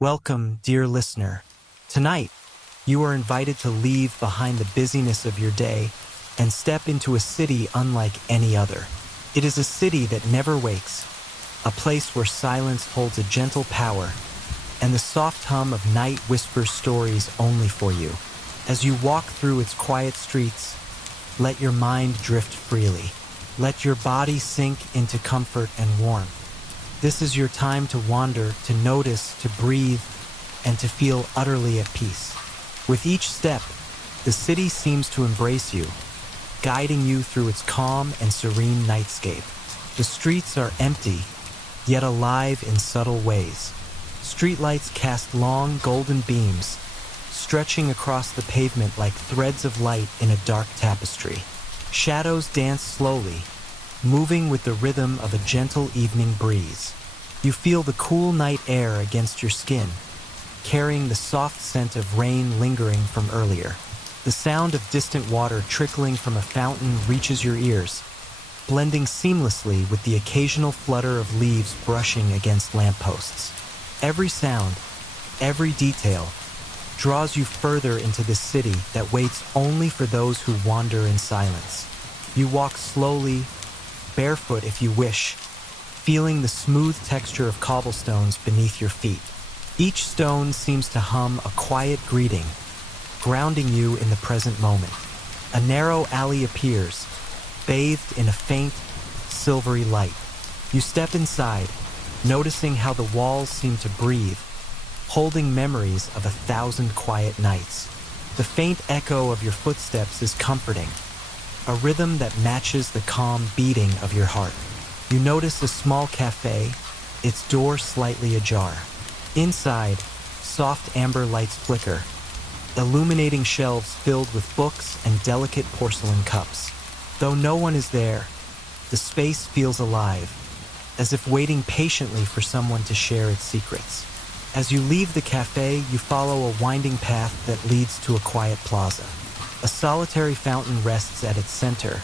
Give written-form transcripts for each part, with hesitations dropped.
Welcome, dear listener. Tonight, you are invited to leave behind the busyness of your day and step into a city unlike any other. It is a city that never wakes, a place where silence holds a gentle power, and the soft hum of night whispers stories only for you. As you walk through its quiet streets, let your mind drift freely. Let your body sink into comfort and warmth. This is your time to wander, to notice, to breathe, and to feel utterly at peace. With each step, the city seems to embrace you, guiding you through its calm and serene nightscape. The streets are empty, yet alive in subtle ways. Streetlights cast long, golden beams, stretching across the pavement like threads of light in a dark tapestry. Shadows dance slowly, moving with the rhythm of a gentle evening breeze. You feel the cool night air against your skin, carrying the soft scent of rain lingering from earlier. The sound of distant water trickling from a fountain reaches your ears, blending seamlessly with the occasional flutter of leaves brushing against lampposts. Every sound, every detail, draws you further into this city that waits only for those who wander in silence. You walk slowly, barefoot if you wish, feeling the smooth texture of cobblestones beneath your feet. Each stone seems to hum a quiet greeting, grounding you in the present moment. A narrow alley appears, bathed in a faint, silvery light. You step inside, noticing how the walls seem to breathe, holding memories of 1,000 quiet nights. The faint echo of your footsteps is comforting, a rhythm that matches the calm beating of your heart. You notice a small cafe, its door slightly ajar. Inside, soft amber lights flicker, illuminating shelves filled with books and delicate porcelain cups. Though no one is there, the space feels alive, as if waiting patiently for someone to share its secrets. As you leave the cafe, you follow a winding path that leads to a quiet plaza. A solitary fountain rests at its center,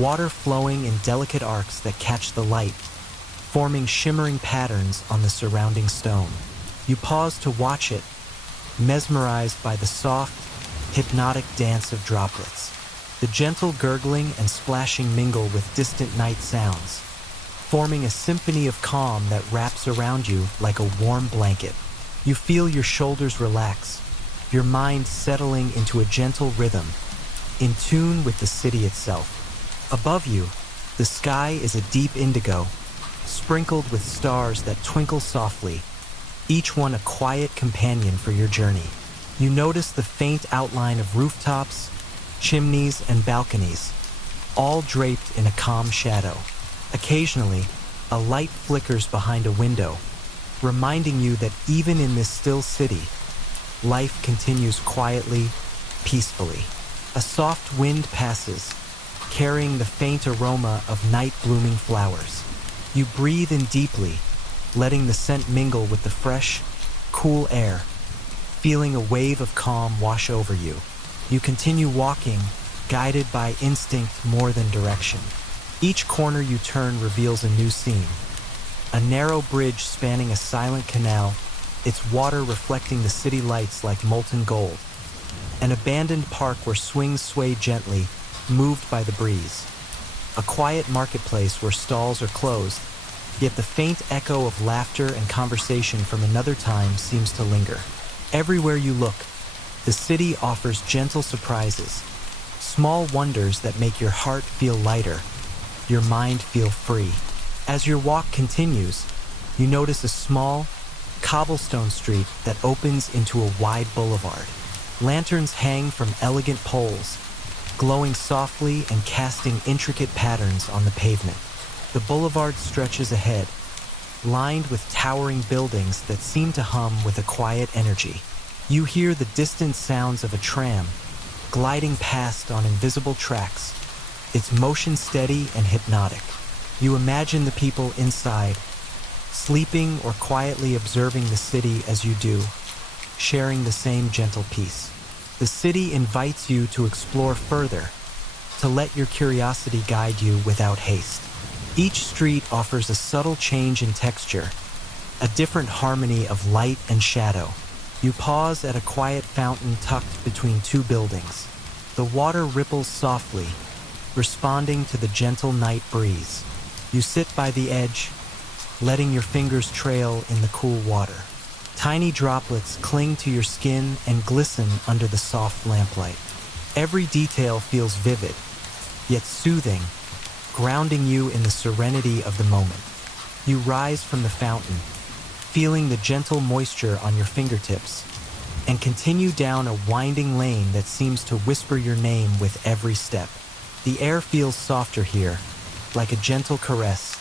water flowing in delicate arcs that catch the light, forming shimmering patterns on the surrounding stone. You pause to watch it, mesmerized by the soft, hypnotic dance of droplets. The gentle gurgling and splashing mingle with distant night sounds, forming a symphony of calm that wraps around you like a warm blanket. You feel your shoulders relax, your mind settling into a gentle rhythm, in tune with the city itself. Above you, the sky is a deep indigo, sprinkled with stars that twinkle softly, each one a quiet companion for your journey. You notice the faint outline of rooftops, chimneys, and balconies, all draped in a calm shadow. Occasionally, a light flickers behind a window, reminding you that even in this still city, life continues quietly, peacefully. A soft wind passes, carrying the faint aroma of night-blooming flowers. You breathe in deeply, letting the scent mingle with the fresh, cool air, feeling a wave of calm wash over you. You continue walking, guided by instinct more than direction. Each corner you turn reveals a new scene. A narrow bridge spanning a silent canal, its water reflecting the city lights like molten gold. An abandoned park where swings sway gently, moved by the breeze. A quiet marketplace where stalls are closed, yet the faint echo of laughter and conversation from another time seems to linger. Everywhere you look, the city offers gentle surprises, small wonders that make your heart feel lighter, your mind feel free. As your walk continues, you notice a small, cobblestone street that opens into a wide boulevard. Lanterns hang from elegant poles, glowing softly and casting intricate patterns on the pavement. The boulevard stretches ahead, lined with towering buildings that seem to hum with a quiet energy. You hear the distant sounds of a tram, gliding past on invisible tracks, its motion steady and hypnotic. You imagine the people inside, sleeping or quietly observing the city as you do, sharing the same gentle peace. The city invites you to explore further, to let your curiosity guide you without haste. Each street offers a subtle change in texture, a different harmony of light and shadow. You pause at a quiet fountain tucked between two buildings. The water ripples softly, responding to the gentle night breeze. You sit by the edge, letting your fingers trail in the cool water. Tiny droplets cling to your skin and glisten under the soft lamplight. Every detail feels vivid, yet soothing, grounding you in the serenity of the moment. You rise from the fountain, feeling the gentle moisture on your fingertips, and continue down a winding lane that seems to whisper your name with every step. The air feels softer here, like a gentle caress,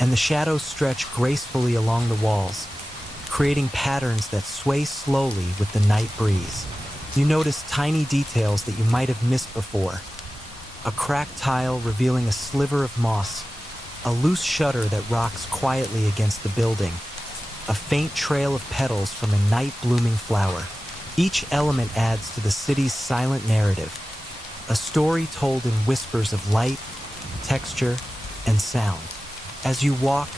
and the shadows stretch gracefully along the walls, creating patterns that sway slowly with the night breeze. You notice tiny details that you might have missed before. A cracked tile revealing a sliver of moss, a loose shutter that rocks quietly against the building, a faint trail of petals from a night-blooming flower. Each element adds to the city's silent narrative, a story told in whispers of light, texture, and sound. As you walk,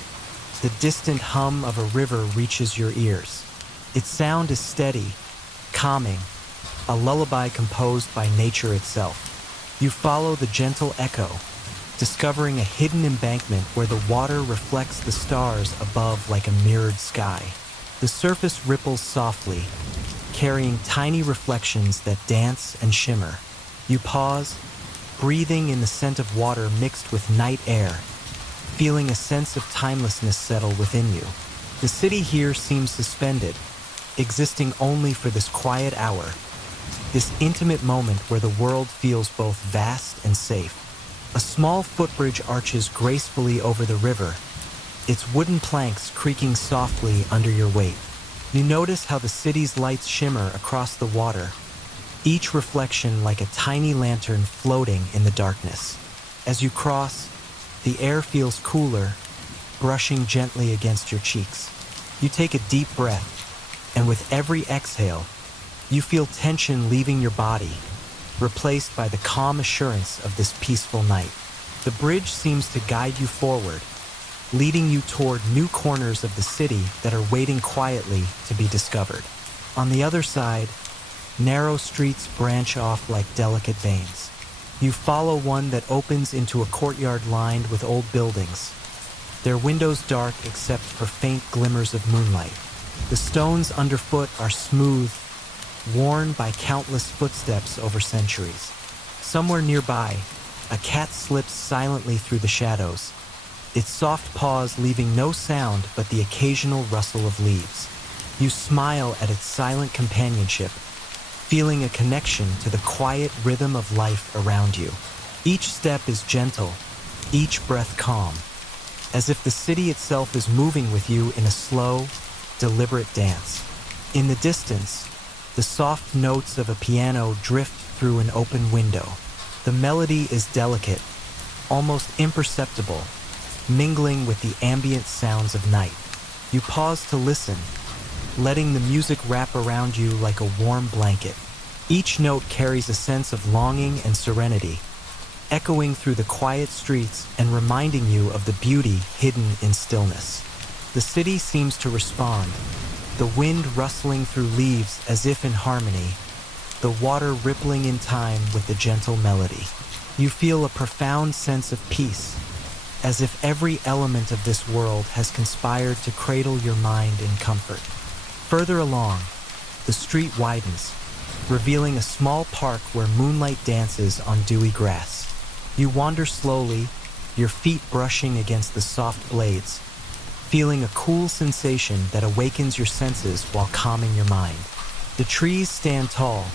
the distant hum of a river reaches your ears. Its sound is steady, calming, a lullaby composed by nature itself. You follow the gentle echo, discovering a hidden embankment where the water reflects the stars above like a mirrored sky. The surface ripples softly, carrying tiny reflections that dance and shimmer. You pause, breathing in the scent of water mixed with night air, feeling a sense of timelessness settle within you. The city here seems suspended, existing only for this quiet hour, this intimate moment where the world feels both vast and safe. A small footbridge arches gracefully over the river, its wooden planks creaking softly under your weight. You notice how the city's lights shimmer across the water, each reflection like a tiny lantern floating in the darkness. As you cross, the air feels cooler, brushing gently against your cheeks. You take a deep breath, and with every exhale, you feel tension leaving your body, replaced by the calm assurance of this peaceful night. The bridge seems to guide you forward, leading you toward new corners of the city that are waiting quietly to be discovered. On the other side, narrow streets branch off like delicate veins. You follow one that opens into a courtyard lined with old buildings, their windows dark except for faint glimmers of moonlight. The stones underfoot are smooth, worn by countless footsteps over centuries. Somewhere nearby, a cat slips silently through the shadows, its soft paws leaving no sound but the occasional rustle of leaves. You smile at its silent companionship, feeling a connection to the quiet rhythm of life around you. Each step is gentle, each breath calm, as if the city itself is moving with you in a slow, deliberate dance. In the distance, the soft notes of a piano drift through an open window. The melody is delicate, almost imperceptible, mingling with the ambient sounds of night. You pause to listen, letting the music wrap around you like a warm blanket. Each note carries a sense of longing and serenity, echoing through the quiet streets and reminding you of the beauty hidden in stillness. The city seems to respond, the wind rustling through leaves as if in harmony, the water rippling in time with the gentle melody. You feel a profound sense of peace, as if every element of this world has conspired to cradle your mind in comfort. Further along, the street widens, revealing a small park where moonlight dances on dewy grass. You wander slowly, your feet brushing against the soft blades, feeling a cool sensation that awakens your senses while calming your mind. The trees stand tall,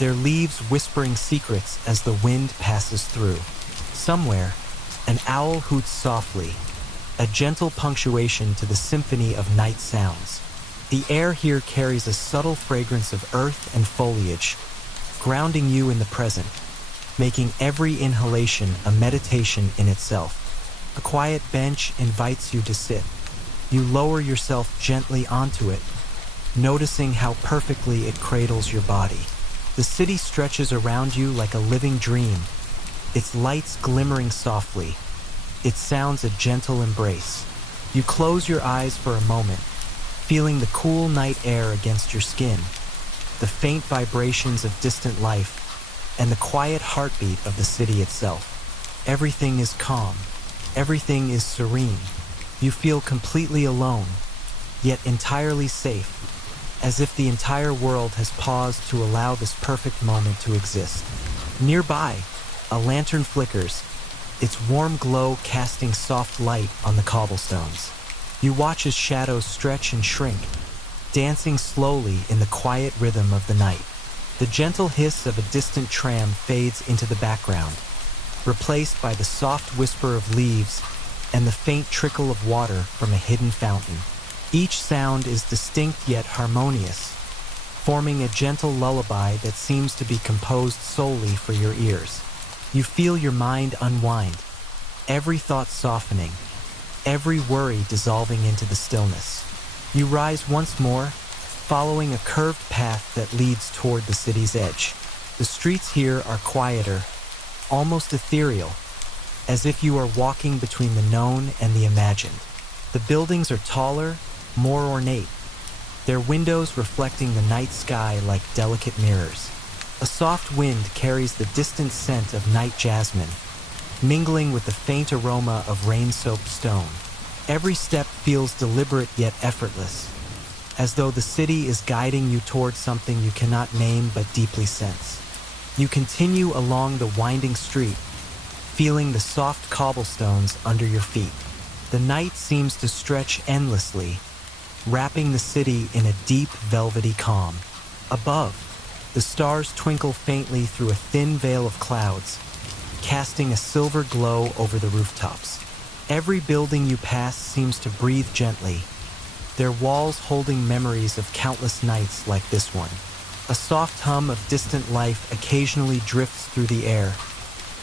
their leaves whispering secrets as the wind passes through. Somewhere, an owl hoots softly, a gentle punctuation to the symphony of night sounds. The air here carries a subtle fragrance of earth and foliage, grounding you in the present, making every inhalation a meditation in itself. A quiet bench invites you to sit. You lower yourself gently onto it, noticing how perfectly it cradles your body. The city stretches around you like a living dream, its lights glimmering softly, its sounds a gentle embrace. You close your eyes for a moment, feeling the cool night air against your skin, the faint vibrations of distant life, and the quiet heartbeat of the city itself. Everything is calm. Everything is serene. You feel completely alone, yet entirely safe, as if the entire world has paused to allow this perfect moment to exist. Nearby, a lantern flickers, its warm glow casting soft light on the cobblestones. You watch as shadows stretch and shrink, dancing slowly in the quiet rhythm of the night. The gentle hiss of a distant tram fades into the background, replaced by the soft whisper of leaves and the faint trickle of water from a hidden fountain. Each sound is distinct yet harmonious, forming a gentle lullaby that seems to be composed solely for your ears. You feel your mind unwind, every thought softening, every worry dissolving into the stillness. You rise once more, following a curved path that leads toward the city's edge. The streets here are quieter, almost ethereal, as if you are walking between the known and the imagined. The buildings are taller, more ornate, their windows reflecting the night sky like delicate mirrors. A soft wind carries the distant scent of night jasmine, mingling with the faint aroma of rain-soaked stone. Every step feels deliberate yet effortless, as though the city is guiding you toward something you cannot name but deeply sense. You continue along the winding street, feeling the soft cobblestones under your feet. The night seems to stretch endlessly, wrapping the city in a deep, velvety calm. Above, the stars twinkle faintly through a thin veil of clouds, casting a silver glow over the rooftops. Every building you pass seems to breathe gently, their walls holding memories of countless nights like this one. A soft hum of distant life occasionally drifts through the air,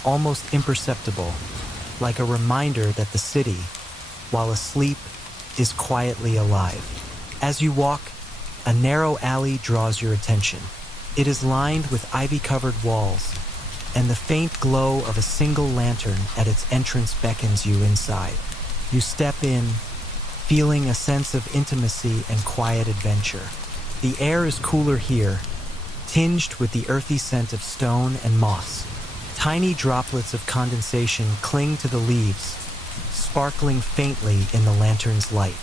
almost imperceptible, like a reminder that the city, while asleep, is quietly alive. As you walk, a narrow alley draws your attention. It is lined with ivy-covered walls, and the faint glow of a single lantern at its entrance beckons you inside. You step in, feeling a sense of intimacy and quiet adventure. The air is cooler here, tinged with the earthy scent of stone and moss. Tiny droplets of condensation cling to the leaves, sparkling faintly in the lantern's light.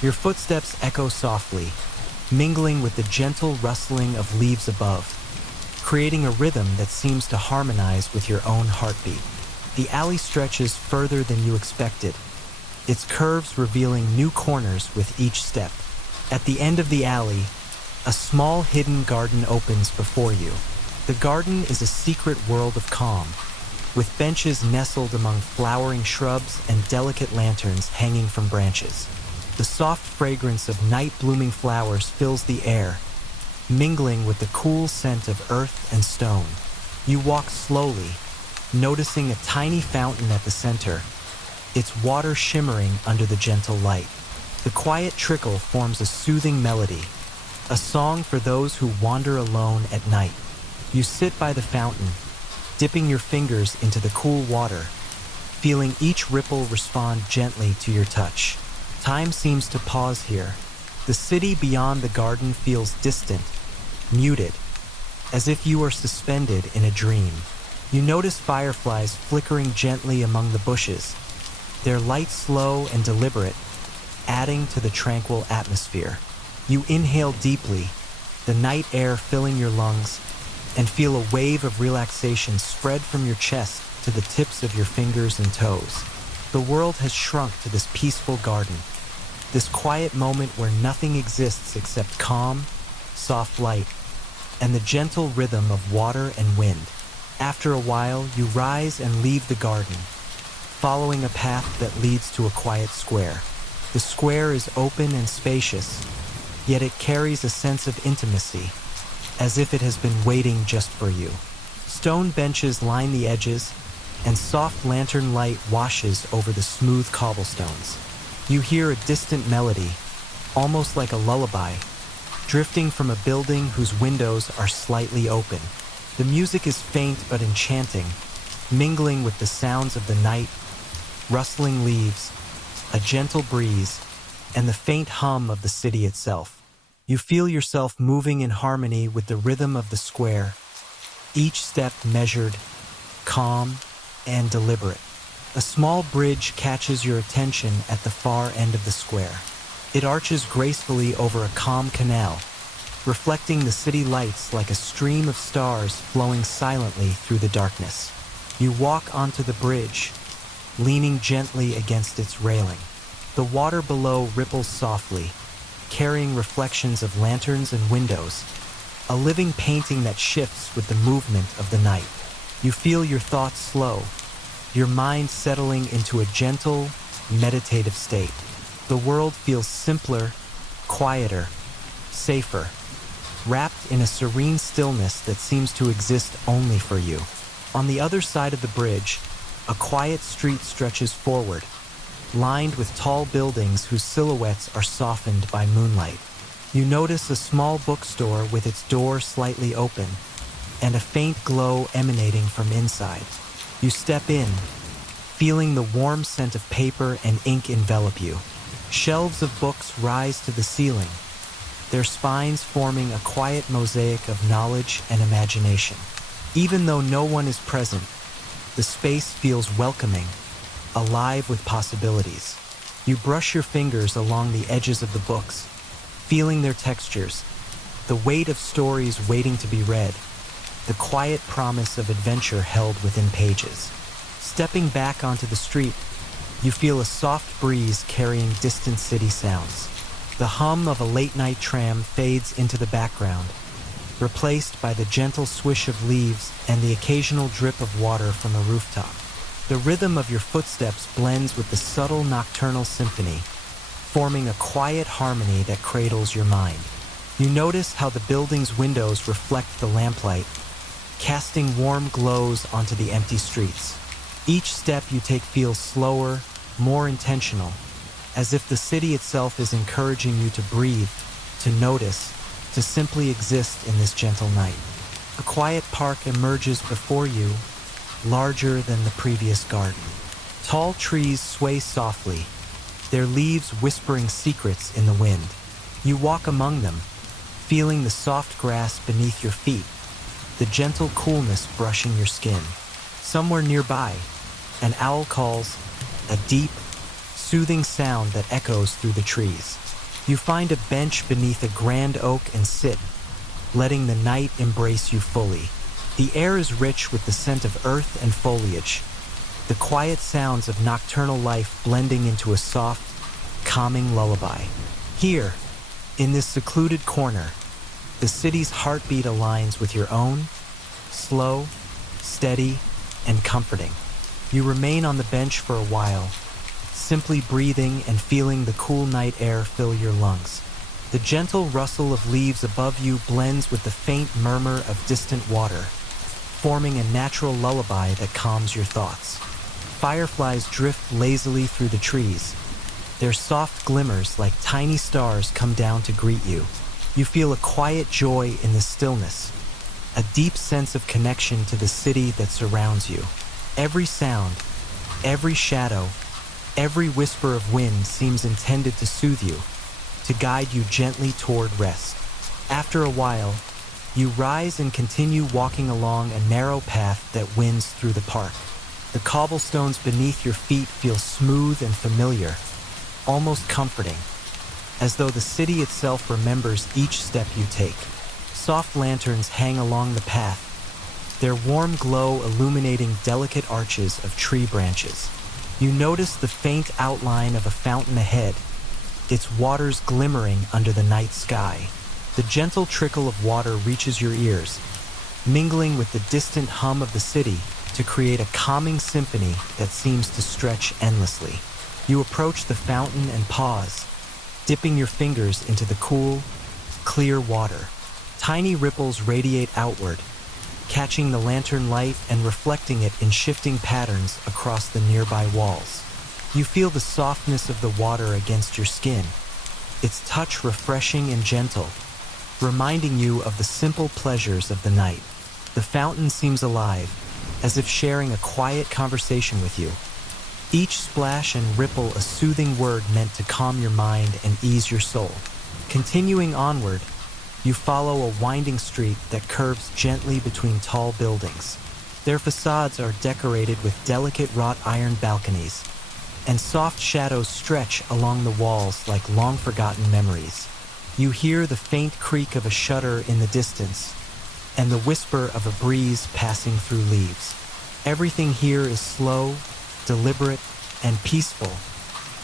Your footsteps echo softly, mingling with the gentle rustling of leaves above, creating a rhythm that seems to harmonize with your own heartbeat. The alley stretches further than you expected, its curves revealing new corners with each step. At the end of the alley, a small hidden garden opens before you. The garden is a secret world of calm, with benches nestled among flowering shrubs and delicate lanterns hanging from branches. The soft fragrance of night-blooming flowers fills the air, mingling with the cool scent of earth and stone. You walk slowly, noticing a tiny fountain at the center, its water shimmering under the gentle light. The quiet trickle forms a soothing melody, a song for those who wander alone at night. You sit by the fountain, dipping your fingers into the cool water, feeling each ripple respond gently to your touch. Time seems to pause here. The city beyond the garden feels distant, muted, as if you are suspended in a dream. You notice fireflies flickering gently among the bushes, their light slow and deliberate, adding to the tranquil atmosphere. You inhale deeply, the night air filling your lungs, and feel a wave of relaxation spread from your chest to the tips of your fingers and toes. The world has shrunk to this peaceful garden, this quiet moment where nothing exists except calm, soft light, and the gentle rhythm of water and wind. After a while, you rise and leave the garden, following a path that leads to a quiet square. The square is open and spacious, yet it carries a sense of intimacy, as if it has been waiting just for you. Stone benches line the edges, and soft lantern light washes over the smooth cobblestones. You hear a distant melody, almost like a lullaby, drifting from a building whose windows are slightly open. The music is faint but enchanting, mingling with the sounds of the night, rustling leaves, a gentle breeze, and the faint hum of the city itself. You feel yourself moving in harmony with the rhythm of the square, each step measured, calm, and deliberate. A small bridge catches your attention at the far end of the square. It arches gracefully over a calm canal, reflecting the city lights like a stream of stars flowing silently through the darkness. You walk onto the bridge, leaning gently against its railing. The water below ripples softly, carrying reflections of lanterns and windows, a living painting that shifts with the movement of the night. You feel your thoughts slow, your mind settling into a gentle, meditative state. The world feels simpler, quieter, safer, wrapped in a serene stillness that seems to exist only for you. On the other side of the bridge, a quiet street stretches forward, lined with tall buildings whose silhouettes are softened by moonlight. You notice a small bookstore with its door slightly open, and a faint glow emanating from inside. You step in, feeling the warm scent of paper and ink envelop you. Shelves of books rise to the ceiling, their spines forming a quiet mosaic of knowledge and imagination. Even though no one is present, the space feels welcoming, alive with possibilities. You brush your fingers along the edges of the books, feeling their textures, the weight of stories waiting to be read, the quiet promise of adventure held within pages. Stepping back onto the street, you feel a soft breeze carrying distant city sounds. The hum of a late-night tram fades into the background, replaced by the gentle swish of leaves and the occasional drip of water from a rooftop. The rhythm of your footsteps blends with the subtle nocturnal symphony, forming a quiet harmony that cradles your mind. You notice how the building's windows reflect the lamplight, casting warm glows onto the empty streets. Each step you take feels slower, more intentional, as if the city itself is encouraging you to breathe, to notice, to simply exist in this gentle night. A quiet park emerges before you, larger than the previous garden. Tall trees sway softly, their leaves whispering secrets in the wind. You walk among them, feeling the soft grass beneath your feet, the gentle coolness brushing your skin. Somewhere nearby, an owl calls, a deep, soothing sound that echoes through the trees. You find a bench beneath a grand oak and sit, letting the night embrace you fully. The air is rich with the scent of earth and foliage, the quiet sounds of nocturnal life blending into a soft, calming lullaby. Here, in this secluded corner, the city's heartbeat aligns with your own, slow, steady, and comforting. You remain on the bench for a while, simply breathing and feeling the cool night air fill your lungs. The gentle rustle of leaves above you blends with the faint murmur of distant water, forming a natural lullaby that calms your thoughts. Fireflies drift lazily through the trees. Their soft glimmers like tiny stars come down to greet you. You feel a quiet joy in the stillness, a deep sense of connection to the city that surrounds you. Every sound, every shadow, every whisper of wind seems intended to soothe you, to guide you gently toward rest. After a while, you rise and continue walking along a narrow path that winds through the park. The cobblestones beneath your feet feel smooth and familiar, almost comforting, as though the city itself remembers each step you take. Soft lanterns hang along the path, their warm glow illuminating delicate arches of tree branches. You notice the faint outline of a fountain ahead, its waters glimmering under the night sky. The gentle trickle of water reaches your ears, mingling with the distant hum of the city to create a calming symphony that seems to stretch endlessly. You approach the fountain and pause, dipping your fingers into the cool, clear water. Tiny ripples radiate outward, catching the lantern light and reflecting it in shifting patterns across the nearby walls. You feel the softness of the water against your skin, its touch refreshing and gentle, reminding you of the simple pleasures of the night. The fountain seems alive, as if sharing a quiet conversation with you, each splash and ripple a soothing word meant to calm your mind and ease your soul. Continuing onward, you follow a winding street that curves gently between tall buildings. Their facades are decorated with delicate wrought iron balconies, and soft shadows stretch along the walls like long-forgotten memories. You hear the faint creak of a shutter in the distance, and the whisper of a breeze passing through leaves. Everything here is slow, deliberate, and peaceful,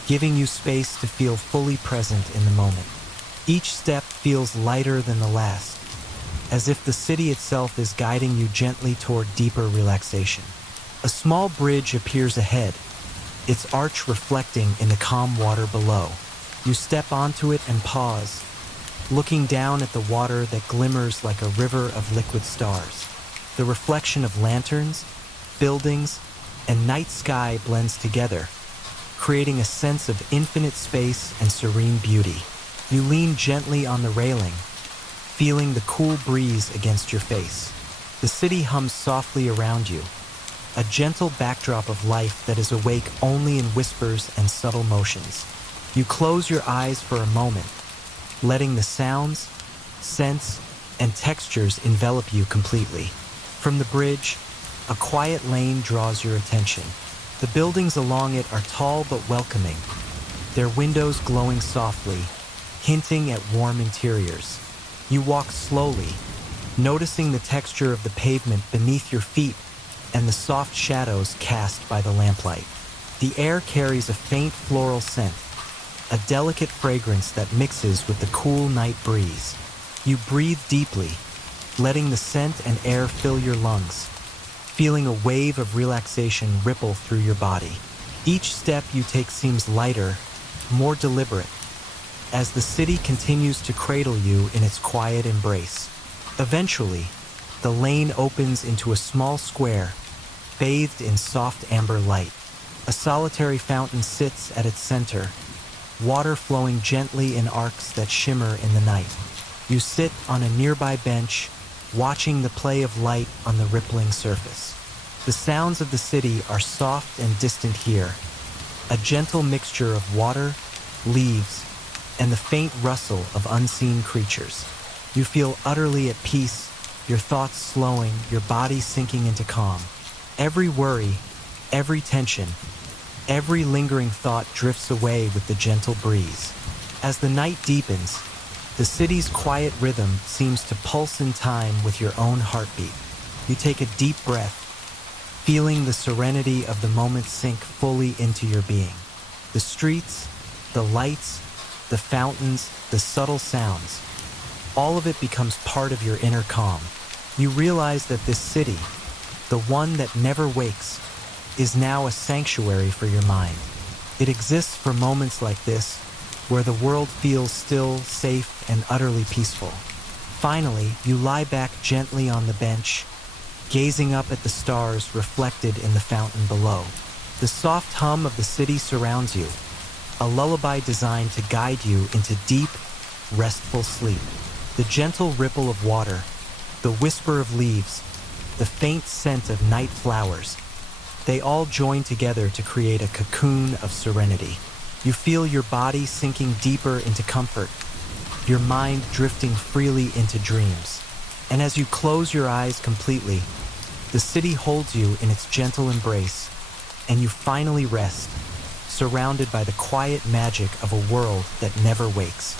giving you space to feel fully present in the moment. Each step feels lighter than the last, as if the city itself is guiding you gently toward deeper relaxation. A small bridge appears ahead, its arch reflecting in the calm water below. You step onto it and pause, looking down at the water that glimmers like a river of liquid stars. The reflection of lanterns, buildings, and night sky blends together, creating a sense of infinite space and serene beauty. You lean gently on the railing, feeling the cool breeze against your face. The city hums softly around you, a gentle backdrop of life that is awake only in whispers and subtle motions. You close your eyes for a moment, letting the sounds, scents, and textures envelop you completely. From the bridge, a quiet lane draws your attention. The buildings along it are tall but welcoming, their windows glowing softly, hinting at warm interiors. You walk slowly, noticing the texture of the pavement beneath your feet and the soft shadows cast by the lamplight. The air carries a faint floral scent, a delicate fragrance that mixes with the cool night breeze. You breathe deeply, letting the scent and air fill your lungs, feeling a wave of relaxation ripple through your body. Each step you take seems lighter, more deliberate, as the city continues to cradle you in its quiet embrace. Eventually, the lane opens into a small square, bathed in soft amber light. A solitary fountain sits at its center, water flowing gently in arcs that shimmer in the night. You sit on a nearby bench, watching the play of light on the rippling surface. The sounds of the city are soft and distant here, a gentle mixture of water, leaves, and the faint rustle of unseen creatures. You feel utterly at peace, your thoughts slowing, your body sinking into calm. Every worry, every tension, every lingering thought drifts away with the gentle breeze. As the night deepens, the city's quiet rhythm seems to pulse in time with your own heartbeat. You take a deep breath, feeling the serenity of the moment sink fully into your being. The streets, the lights, the fountains, the subtle sounds, all of it becomes part of your inner calm. You realize that this city, the one that never wakes, is now a sanctuary for your mind. It exists for moments like this, where the world feels still, safe, and utterly peaceful. Finally, you lie back gently on the bench, gazing up at the stars reflected in the fountain below. The soft hum of the city surrounds you, a lullaby designed to guide you into deep, restful sleep. The gentle ripple of water, the whisper of leaves, the faint scent of night flowers, they all join together to create a cocoon of serenity. You feel your body sinking deeper into comfort, your mind drifting freely into dreams. And as you close your eyes completely, the city holds you in its gentle embrace, and you finally rest, surrounded by the quiet magic of a world that never wakes.